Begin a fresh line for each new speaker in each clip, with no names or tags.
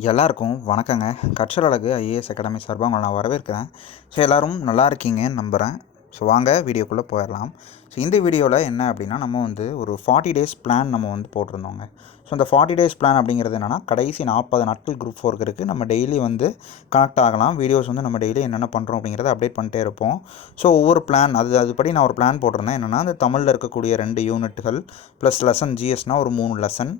எல்லாருக்கும் வணக்கங்க. கற்றல் அழகு ஐஏஎஸ் அகாடமி சார்பாக உங்களை நான் வரவேற்கிறேன். ஸோ எல்லோரும் நல்லா இருக்கீங்கன்னு நம்புகிறேன் ஸோ வாங்க வீடியோக்குள்ளே போயிடலாம். ஸோ இந்த வீடியோவில் என்ன அப்படின்னா நம்ம வந்து ஒரு ஃபார்ட்டி டேஸ் பிளான் நம்ம வந்து போட்டிருந்தோங்க. ஸோ இந்த ஃபார்ட்டி டேஸ் பிளான் அப்படிங்கிறது என்னென்னா கடைசி நாற்பது நாட்கள் குரூப் ஃபோருக்கு இருக்குது நம்ம டெய்லி வந்து கனெக்ட் ஆகலாம். வீடியோஸ் வந்து நம்ம டெய்லி என்னென்ன பண்ணுறோம் அப்படிங்கிறத அப்டேட் பண்ணிட்டே இருப்போம். ஸோ ஒவ்வொரு பிளான் அது அதுபடி நான் ஒரு பிளான் போட்டிருந்தேன். என்னென்னா அந்த தமிழில் இருக்கக்கூடிய ரெண்டு யூனிட்டுகள் ப்ளஸ் லெசன் ஜிஎஸ்னால் ஒரு மூணு லெசன்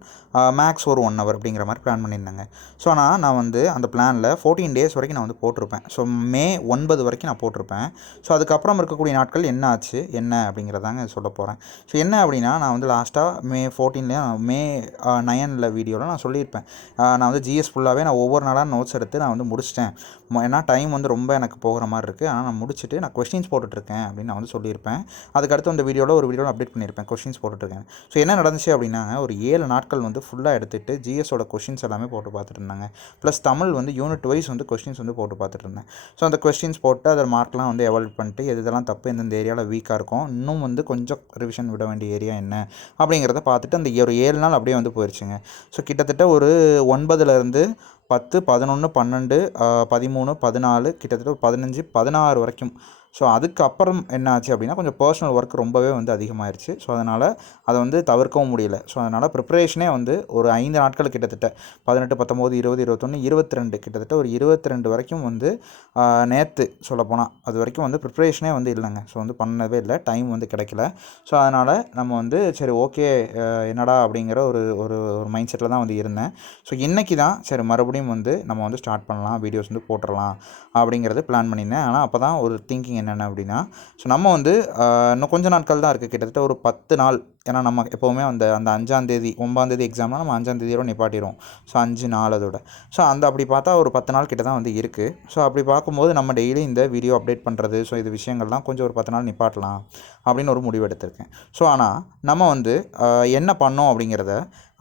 மேக்ஸ் ஒரு ஒன் ஹவர் அப்படிங்கிற மாதிரி பிளான் பண்ணியிருந்தேங்க. ஸோ ஆனால் நான் வந்து அந்த பிளானில் ஃபோர்டீன் டேஸ் வரைக்கும் நான் வந்து போட்டிருப்பேன். ஸோ மே ஒன்பது வரைக்கும் நான் போட்டிருப்பேன். ஸோ அதுக்கப்புறம் இருக்கக்கூடிய நாட்கள் என்ன ஆச்சு என்ன அப்படிங்கிறதாங்க சொல்ல போகிறேன் ஸோ என்ன அப்படின்னா நான் வந்து லாஸ்ட்டாக மே ஃபோர்டீன்லேயே மே நயனில் வீடியோவில் நான் சொல்லியிருப்பேன். நான் வந்து ஜிஎஸ் ஃபுல்லாகவே நான் ஒவ்வொரு நாளாக நோட்ஸ் எடுத்து நான் வந்து முடிச்சிட்டேன். ஏன்னா டைம் வந்து ரொம்ப எனக்கு போகிற மாதிரி இருக்குது ஆனால் நான் முடிச்சுட்டு நான் கொஸ்டின்ஸ் போட்டுட்ருக்கேன் அப்படின்னு நான் வந்து சொல்லியிருப்பேன். அதுக்கடுத்து அந்த வீடியோவில் ஒரு வீடியோவில் அப்டேட் பண்ணியிருப்பேன் கொஸ்டின்ஸ் போட்டுட்ருக்கேன். ஸோ என்ன நடந்துச்சு அப்படின்னா ஒரு ஏழு நாட்கள் வந்து ஃபுல்லாக எடுத்துகிட்டு ஜிஎஸோட கொஷின்ஸ் எல்லாமே போட்டு பார்த்துட்டு இருந்தாங்க ப்ளஸ் தமிழ் வந்து யூனிட் வைஸ் வந்து கொஸ்டின்ஸ் வந்து போட்டு பார்த்துட்டு இருந்தேன் ஸோ அந்த கொஸ்டின்ஸ் போட்டு அதை மார்க்லாம் வந்து எவால்வ் பண்ணிட்டு எது இதெல்லாம் தப்பு எந்தெந்த ஏரியாவில் வீக்காக இருக்கும் இன்னும் வந்து கொஞ்சம் ரிவிஷன் விட வேண்டிய ஏரியா என்ன அப்படிங்கிறத பார்த்துட்டு அந்த ஒரு ஏழு நாள் அப்படியே வந்து போயிடுச்சுங்க ஸோ கிட்டத்தட்ட ஒரு ஒன்பதுலேருந்து பத்து பதினொன்று பன்னெண்டு பதிமூணு பதினாலு கிட்டத்தட்ட ஒரு பதினஞ்சு பதினாறு வரைக்கும் ஸோ அதுக்கப்புறம் என்ன ஆச்சு அப்படின்னா கொஞ்சம் பர்சனல் ஒர்க் ரொம்பவே வந்து அதிகமாயிருச்சு. ஸோ அதனால் அதை வந்து தவிர்க்கவும் முடியல. ஸோ அதனால் ப்ரிப்பரேஷனே வந்து ஒரு ஐந்து நாட்கள் கிட்டத்தட்ட பதினெட்டு பத்தொம்போது இருபது இருபத்தொன்று இருபத்தி ரெண்டு கிட்டத்தட்ட ஒரு இருபத்தி ரெண்டு வரைக்கும் வந்து நேற்று சொல்லப்போனால் அது வரைக்கும் வந்து ப்ரிப்பரேஷனே வந்து இல்லைங்க. ஸோ வந்து பண்ணவே இல்லை. டைம் வந்து கிடைக்கல. ஸோ அதனால் நம்ம வந்து சரி ஓகே என்னடா அப்படிங்கிற ஒரு ஒரு ஒரு மைண்ட் செட்டில் தான் வந்து இருந்தேன். ஸோ இன்றைக்கி தான் சரி மறுபடியும் வந்து நம்ம வந்து ஸ்டார்ட் பண்ணலாம் வீடியோஸ் வந்து போட்டுடலாம் அப்படிங்கிறது பிளான் பண்ணியிருந்தேன். ஆனால் அப்போ தான் ஒரு திங்கிங் என்னென்ன அப்படின்னா ஸோ நம்ம வந்து இன்னும் கொஞ்ச நாட்கள் தான் இருக்குது கிட்டத்தட்ட ஒரு பத்து நாள் ஏன்னா நம்ம எப்போவுமே அந்த அந்த அஞ்சாந்தேதி ஒம்பாந்தேதி எக்ஸாம்னா நம்ம அஞ்சாந்தேதியோட நிப்பாட்டிடுவோம். ஸோ அஞ்சு நாள் அதோட. ஸோ அந்த அப்படி பார்த்தா ஒரு பத்து நாள் கிட்ட தான் வந்து இருக்குது ஸோ அப்படி பார்க்கும்போது நம்ம டெய்லி இந்த வீடியோ அப்டேட் பண்ணுறது ஸோ இது விஷயங்கள்லாம் கொஞ்சம் ஒரு பத்து நாள் நிப்பாட்டலாம் அப்படின்னு ஒரு முடிவு எடுத்திருக்கேன். ஸோ ஆனால் நம்ம வந்து என்ன பண்ணோம் அப்படிங்கிறத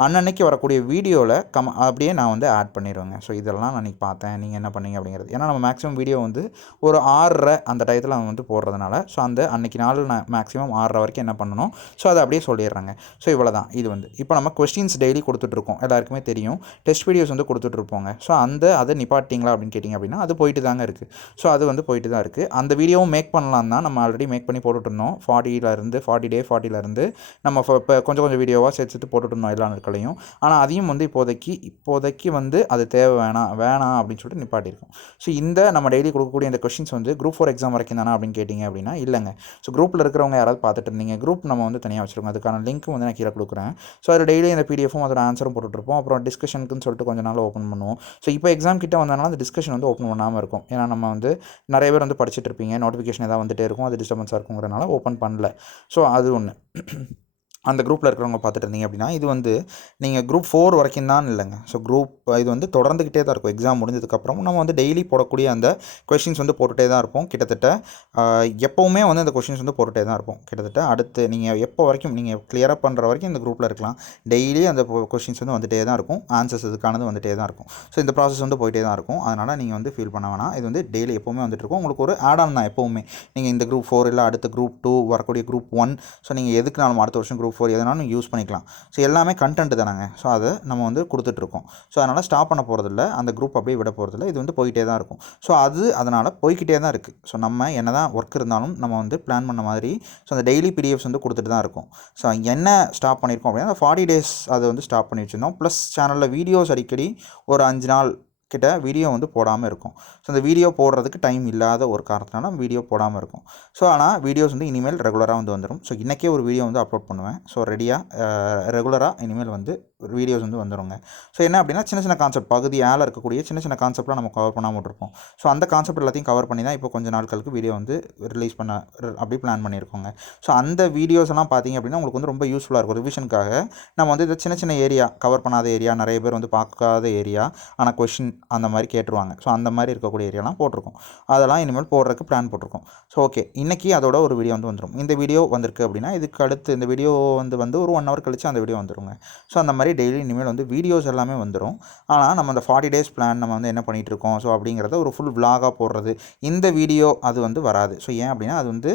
அன்னன்னைக்கு வரக்கூடிய வீடியோவில் கம் அப்படியே நான் வந்து ஆட் பண்ணிடுவேங்க. ஸோ இதெல்லாம் நான் அன்றைக்கி பார்த்தேன். நீங்கள் என்ன பண்ணீங்க அப்படிங்கிறது. ஏன்னா நம்ம மேக்ஸிமம் வீடியோ வந்து ஒரு ஆறரை அந்த டயத்தில் வந்து போடுறதுனால ஸோ அந்த அன்னைக்கு நாள் நான் மேக்ஸிமம் ஆறரை வரைக்கும் என்ன பண்ணணும்? ஸோ அதை அப்படியே சொல்லிடுறாங்க. ஸோ இவ்வளோ தான் இது வந்து. இப்போ நம்ம கொஸ்டின்ஸ் டெய்லி கொடுத்துட்ருக்கோம். எல்லாருக்குமே தெரியும். டெஸ்ட் வீடியோஸ் வந்து கொடுத்துட்ருப்போங்க. ஸோ அந்த அதை நிப்பாட்டிங்களா அப்படின்னு கேட்டிங்க அப்படின்னா அது போயிட்டு தாங்க இருக்குது ஸோ அது வந்து போயிட்டு தான் இருக்குது அந்த வீடியோவும் மேக் பண்ணலாம் தான். நம்ம ஆல்ரெடி மேக் பண்ணி போட்டுட்ருந்தோம். ஃபார்ட்டியிலேருந்து ஃபார்ட்டி டே ஃபார்ட்டிலேருந்து நம்ம இப்போ கொஞ்சம் கொஞ்சம் வீடியோவாக சேர்த்து சேர்த்து எல்லா நாட்களையும். ஆனால் அதையும் வந்து இப்போதைக்கு இப்போதைக்கு வந்து அது தேவை வேணாம் வேணாம் அப்படின்னு சொல்லிட்டு நிப்பாட்டியிருக்கோம். ஸோ இந்த நம்ம டெய்லி கொடுக்கக்கூடிய இந்த கொஷின்ஸ் வந்து குரூப் ஃபோர் எக்ஸாம் வரைக்கும் தானே அப்படின்னு கேட்டிங்க அப்படின்னா இல்லைங்க. ஸோ குரூப்பில் இருக்கிறவங்க யாராவது பார்த்துட்டு இருந்தீங்க. குரூப் நம்ம வந்து தனியாக வச்சுருக்கோம். அதுக்கான லிங்க்கும் வந்து நான் கீழே கொடுக்குறேன். ஸோ அதில் டெய்லி இந்த பிடிஎஃபும் அதோட ஆன்சரும் போட்டுட்ருப்போம். அப்புறம் டிஸ்கஷனுக்குன்னு சொல்லிட்டு கொஞ்ச நாள் ஓப்பன் பண்ணுவோம். ஸோ இப்போ எக்ஸாம் கிட்ட வந்தனால அந்த டிஸ்கஷன் வந்து ஓப்பன் பண்ணாமல் இருக்கும். ஏன்னா நம்ம வந்து நிறைய பேர் வந்து படிச்சுட்டு இருப்பீங்க. நோட்டிஃபிகேஷன் ஏதாவது வந்துட்டே இருக்கும். அது டிஸ்டர்பன்ஸாக இருக்குங்கிறனால ஓப்பன் பண்ணல. ஸோ அது ஒன்று அந்த குரூப்பில் இருக்கிறவங்க பார்த்துட்டு இருந்தீங்க அப்படின்னா இது வந்து நீங்கள் குரூப் ஃபோர் வரைக்கும் தான் இல்லைங்க. ஸோ குரூப் இது வந்து தொடர்ந்துக்கிட்டே தான் இருக்கும். எக்ஸாம் முடிஞ்சதுக்கப்புறம் நம்ம வந்து டெய்லி போடக்கூடிய அந்த கொஷின்ஸ் வந்து போட்டுகிட்டே தான் இருப்போம். கிட்டத்தட்ட எப்போவுமே வந்து அந்த கொஷின்ஸ் வந்து போட்டுகிட்டே தான் இருப்போம். கிட்டத்தட்ட அடுத்து நீங்கள் எப்போ வரைக்கும் நீங்கள் கிளியராக பண்ணுற வரைக்கும் இந்த குரூப்பில் இருக்கலாம். டெய்லி அந்த கொஷின்ஸ் வந்து வந்துகிட்டே தான் இருக்கும். ஆன்சர்ஸ் இதுக்கானது வந்துகிட்டே தான் இருக்கும். ஸோ இந்த ப்ராசஸ் வந்து போயிட்டே தான் இருக்கும். அதனால் நீங்கள் வந்து ஃபீல் பண்ண வேணாம். இது வந்து டெய்லி எப்போவுமே வந்துட்டு இருக்கும். உங்களுக்கு ஒரு ஆட் ஆன் தான் எப்போவுமே. நீங்கள் இந்த குரூப் ஃபோர் இல்லை அடுத்த குரூப் டூ வரக்கூடிய குரூப் ஒன் ஸோ நீங்கள் எதுக்குனாலும் அடுத்த வருஷம் குரூப் ஃபோர் எதனாலும் யூஸ் பண்ணிக்கலாம். ஸோ எல்லாமே கண்டென்ட் தானேங்க. ஸோ அதை நம்ம வந்து கொடுத்துட்ருக்கோம். ஸோ அதனால் ஸ்டாப் பண்ண போகிறதில்ல அந்த குரூப் அப்படியே விட போகிறதில்ல இது வந்து போயிட்டே தான் இருக்கும். ஸோ அது அதனால் போய்கிட்டே தான் இருக்குது ஸோ நம்ம என்ன தான் ஒர்க் இருந்தாலும் நம்ம வந்து பிளான் பண்ண மாதிரி ஸோ அந்த டெய்லி பிடிஎஃப்ஸ் வந்து கொடுத்துட்டு தான் இருக்கும். ஸோ என்ன ஸ்டாப் பண்ணியிருக்கோம் அப்படின்னா அந்த ஃபார்ட்டி டேஸ் அதை வந்து ஸ்டாப் பண்ணி வச்சுருந்தோம். ப்ளஸ் சேனலில் வீடியோஸ் அடிக்கடி ஒரு அஞ்சு நாள் கிட்ட வீடியோ வந்து போடாமல் இருக்கும். ஸோ அந்த வீடியோ போடுறதுக்கு டைம் இல்லாத ஒரு காரணத்தினால வீடியோ போடாமல் இருக்கும். ஸோ ஆனால் வீடியோஸ் வந்து இனிமேல் ரெகுலராக வந்து வந்துடும் ஸோ இன்றைக்கே ஒரு வீடியோ வந்து அப்லோட் பண்ணுவேன். ஸோ ரெடியாக ரெகுலராக இனிமேல் வந்து வீடியோஸ் வந்து வந்துடுங்க ஸோ என்ன அப்படின்னா சின்ன சின்ன கான்செப்ட் பகுதி ஏல இருக்கக்கூடிய சின்ன சின்ன கான்செப்ட்லாம் நம்ம கவர் பண்ணாமல் விட்டுருப்போம். ஸோ அந்த கான்செப்ட் எல்லாத்தையும் கவர் பண்ணி தான் இப்போ கொஞ்சம் நாட்களுக்கு வீடியோ வந்து ரிலீஸ் பண்ண அப்படி பிளான் பண்ணியிருக்கோங்க. ஸோ அந்த வீடியோஸ் எல்லாம் பார்த்தீங்க அப்படின்னா உங்களுக்கு வந்து ரொம்ப யூஸ்ஃபுல்லாக இருக்கும். ரிவிஷனுக்காக நம்ம வந்து இதை சின்ன சின்ன ஏரியா கவர் பண்ணாத ஏரியா நிறைய பேர் வந்து பார்க்காத ஏரியா ஆனால் கொஷின் அந்த மாதிரி கேட்டுருவாங்க. ஸோ அந்த மாதிரி இருக்கக்கூடிய ஏரியாலாம் போட்டிருக்கோம். அதெல்லாம் இனிமேல் போடுறதுக்கு பிளான் போட்டிருக்கோம். ஸோ ஓகே இன்றைக்கி அதோட ஒரு வீடியோ வந்து வந்துடும் இந்த வீடியோ வந்திருக்கு அப்படின்னா இதுக்கு அடுத்து இந்த வீடியோ வந்து வந்து ஒரு ஒன் ஹவர் கழிச்சு அந்த வீடியோ வந்துடுங்க ஸோ அந்த மாதிரி மாதிரி டெய்லி இனிமேல் வந்து வீடியோஸ் எல்லாமே வந்துடும் ஆனால் நம்ம அந்த ஃபார்ட்டி டேஸ் பிளான் நம்ம வந்து என்ன பண்ணிகிட்டு இருக்கோம் ஸோ அப்படிங்கிறத ஒரு ஃபுல் விலாகாக போடுறது. இந்த வீடியோ அது வந்து வராது. ஸோ ஏன் அப்படின்னா அது வந்து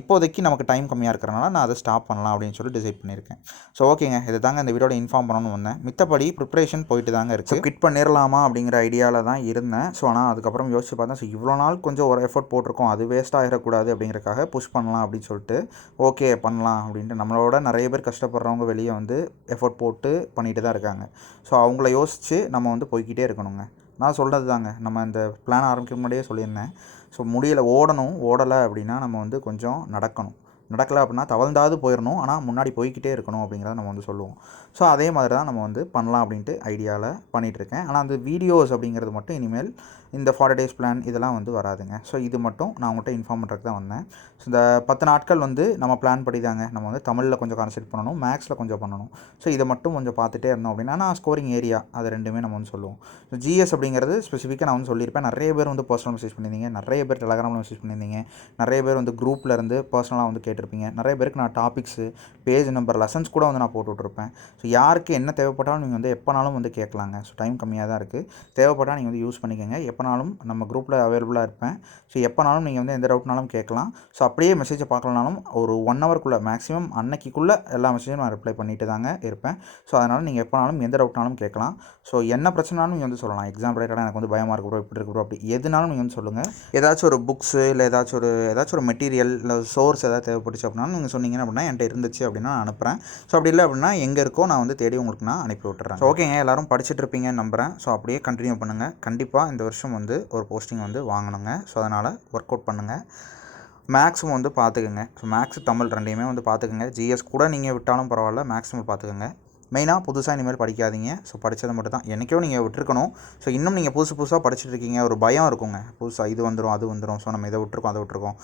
இப்போதைக்கு நமக்கு டைம் கம்மியாக இருக்கிறனால நான் அதை ஸ்டாப் பண்ணலாம் அப்படின்னு சொல்லி டிசைட் பண்ணியிருக்கேன். ஸோ ஓகேங்க இது தாங்க இந்த வீடியோட இன்ஃபார்ம் பண்ணணும்னு வந்தேன். மித்தபடி ப்ரிப்ரேஷன் போயிட்டு தாங்க இருக்குது கிட் பண்ணிடலாமா அப்படிங்கிற ஐடியாவில் தான் இருந்தேன். ஸோ ஆனால் அதுக்கப்புறம் யோசிச்சு பார்த்தேன். ஸோ இவ்வளோ நாள் கொஞ்சம் ஒரு எஃபர்ட் போட்டிருக்கோம். அது வேஸ்ட் ஆகிடக்கூடாது அப்படிங்கிறக்காக புஷ் பண்ணலாம் அப்படின்னு சொல்லிட்டு ஓகே பண்ணலாம் அப்படின்ட்டு நம்மளோட நிறைய பேர் கஷ்டப்படுறவங்க வெளியே வந்து எஃபோர்ட் போட்டு பண்ணிட்டு தான் இருக்காங்க. ஸோ அவங்கள யோசித்து நம்ம வந்து போய்க்கிட்டே இருக்கணுங்க. நான் சொல்கிறது தாங்க. நம்ம இந்த பிளான் ஆரம்பிக்க முன்னாடியே சொல்லியிருந்தேன். ஸோ முடியலை ஓடணும் ஓடலை அப்படின்னா நம்ம வந்து கொஞ்சம் நடக்கணும். நடக்கலை அப்படின்னா தவழ்ந்தாவது போயிடணும். ஆனால் முன்னாடி போய்க்கிட்டே இருக்கணும் அப்படிங்கிறத நம்ம வந்து சொல்லுவோம். ஸோ அதே மாதிரி தான் நம்ம வந்து பண்ணலாம் அப்படின்ட்டு ஐடியாவில் பண்ணிகிட்ருக்கேன் ஆனால் அந்த வீடியோஸ் அப்படிங்கிறது மட்டும் இனிமேல் இந்த ஃபார்ட்டி டேஸ் பிளான் இதெல்லாம் வந்து வராதுங்க. ஸோ இது மட்டும் நான் உங்கள்கிட்ட இன்ஃபார்ம் பண்ணுறதுக்கு தான் வந்தேன். ஸோ இந்த பத்து நாட்கள் வந்து நம்ம பிளான் படி தாங்க நம்ம வந்து தமிழில் கொஞ்சம் கான்சென்ட் பண்ணணும் மேக்ஸில் கொஞ்சம் பண்ணணும். ஸோ இதை மட்டும் கொஞ்சம் பார்த்துட்டே இருந்தோம் அப்படின்னா நான் ஸ்கோரிங் ஏரியா அது ரெண்டுமே நம்ம வந்து சொல்லுவோம். ஸோ ஜிஎஸ் அப்படிங்கிறது ஸ்பெசிஃபிக்காக நான் வந்து சொல்லியிருப்பேன். நிறைய பேர் வந்து பர்சனல் மெசேஜ் பண்ணியிருந்தீங்க. நிறைய பேர் டெலகிராமில் மெசேஜ் பண்ணியிருந்தீங்க. நிறைய பேர் வந்து குரூப்பில் இருந்து பர்சனலாக வந்து கேட்டிருப்பீங்க. நிறைய பேருக்கு நான் டாபிக்ஸு பேஜ் நம்பர் லெசன்ஸ் கூட வந்து நான் போட்டு விட்ருப்பேன் ஸோ யாருக்கு என்ன தேவைப்பட்டாலும் நீங்கள் வந்து எப்போனாலும் வந்து கேட்கலாங்க. ஸோ டைம் கம்மியாக தான் இருக்குது தேவைப்பட்டால் நீங்கள் வந்து யூஸ் பண்ணிக்கோங்க. எப்போனாலும் நம்ம குரூப்பில் அவைலபிளாக இருப்பேன். ஸோ எப்போனாலும் நீங்கள் வந்து எந்த டவுட்னாலும் கேட்கலாம். ஸோ அப்படியே மெசேஜை பார்க்கலனாலும் ஒரு ஒன் ஹவருக்குள்ளே மேக்ஸிமம் அன்னைக்குள்ளே எல்லா மெசேஜும் நான் ரிப்ளை பண்ணிட்டு தாங்க இருப்பேன். ஸோ அதனால் நீங்கள் எப்போனாலும் எந்த டவுட்னாலும் கேட்கலாம். ஸோ என்ன பிரச்சனாலும் நீங்கள் வந்து சொல்லலாம். எக்ஸாம் ரிலேட்டடாக எனக்கு வந்து பயமாக இருக்கு ப்ரோ இப்படி இருக்கு ப்ரோ அப்படி. எதுனாலும் நீங்கள் வந்து சொல்லுங்கள் ஏதாச்சும் ஒரு புக்ஸு இல்லை ஏதாச்சும் ஒரு ஏதாச்சும் ஒரு மெட்டீரியல் இல்லை சோர்ஸ் ஏதாவது தேவைப்பட்டுச்சு அப்படின்னா நீங்கள் சொன்னீங்க அப்படின்னா என்கிட்ட இருந்துச்சு அப்படின்னா நான் அனுப்புகிறேன் ஸோ அப்படி இல்லை அப்படின்னா எங்கே இருக்கோ நான் வந்து தேடி உங்களுக்கு நான் அனுப்பி விட்டுறேன் ஸோ ஓகேங்க எல்லாரும் படிச்சுட்டு இருப்பீங்கன்னு நம்புகிறேன் ஸோ அப்படியே கண்டினியூ பண்ணுங்கள் கண்டிப்பாக இந்த வருஷம் வந்து ஒரு போஸ்டிங் வந்து வாங்கணுங்க. ஸோ அதனால் ஒர்க் அவுட் பண்ணுங்கள் மேக்ஸும் வந்து பார்த்துக்குங்க ஸோ மேக்ஸ் தமிழ் ரெண்டையுமே வந்து பார்த்துக்குங்க ஜிஎஸ் கூட நீங்கள் விட்டாலும் பரவாயில்ல. மேக்ஸிமம் பார்த்துக்குங்க மெயினாக புதுசாக இனிமேல் படிக்காதீங்க. ஸோ படித்தது மட்டும் தான் என்றைக்கோ நீங்கள் விட்டுருக்கணும். ஸோ இன்னும் நீங்கள் புதுசு புதுசாக படிச்சுட்டு இருக்கீங்க ஒரு பயம் இருக்குங்க. புதுசாக இது வந்துடும் அது வந்துடும் ஸோ நம்ம இதை விட்டுருக்கோம் அதை விட்டுருக்கோம்.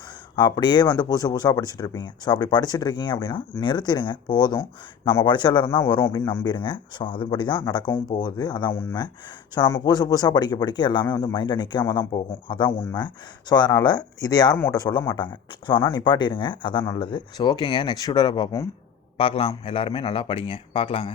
அப்படியே வந்து புதுசு புதுசாக படிச்சுட்டு இருப்பீங்க ஸோ அப்படி படிச்சுட்டு இருக்கீங்க அப்படின்னா நிறுத்திடுங்க போதும். நம்ம படிச்சதுல தான் வரும் அப்படின்னு நம்பிடுங்க ஸோ அதுபடி தான் நடக்கவும் போகுது. அதான் உண்மை. ஸோ நம்ம புதுசு புதுசாக படிக்க படிக்க எல்லாமே வந்து மைண்டில் நிற்காம தான் போகும். அதான் உண்மை. ஸோ அதனால் இதை யாரும் மூட்டை சொல்ல மாட்டாங்க. ஸோ ஆனால் நிப்பாட்டிடுங்க அதான் நல்லது. ஸோ ஓகேங்க. நெக்ஸ்ட் வீடியோவில் பார்ப்போம். பார்க்கலாம். எல்லாருமே நல்லா படிங்க. பார்க்கலாங்க.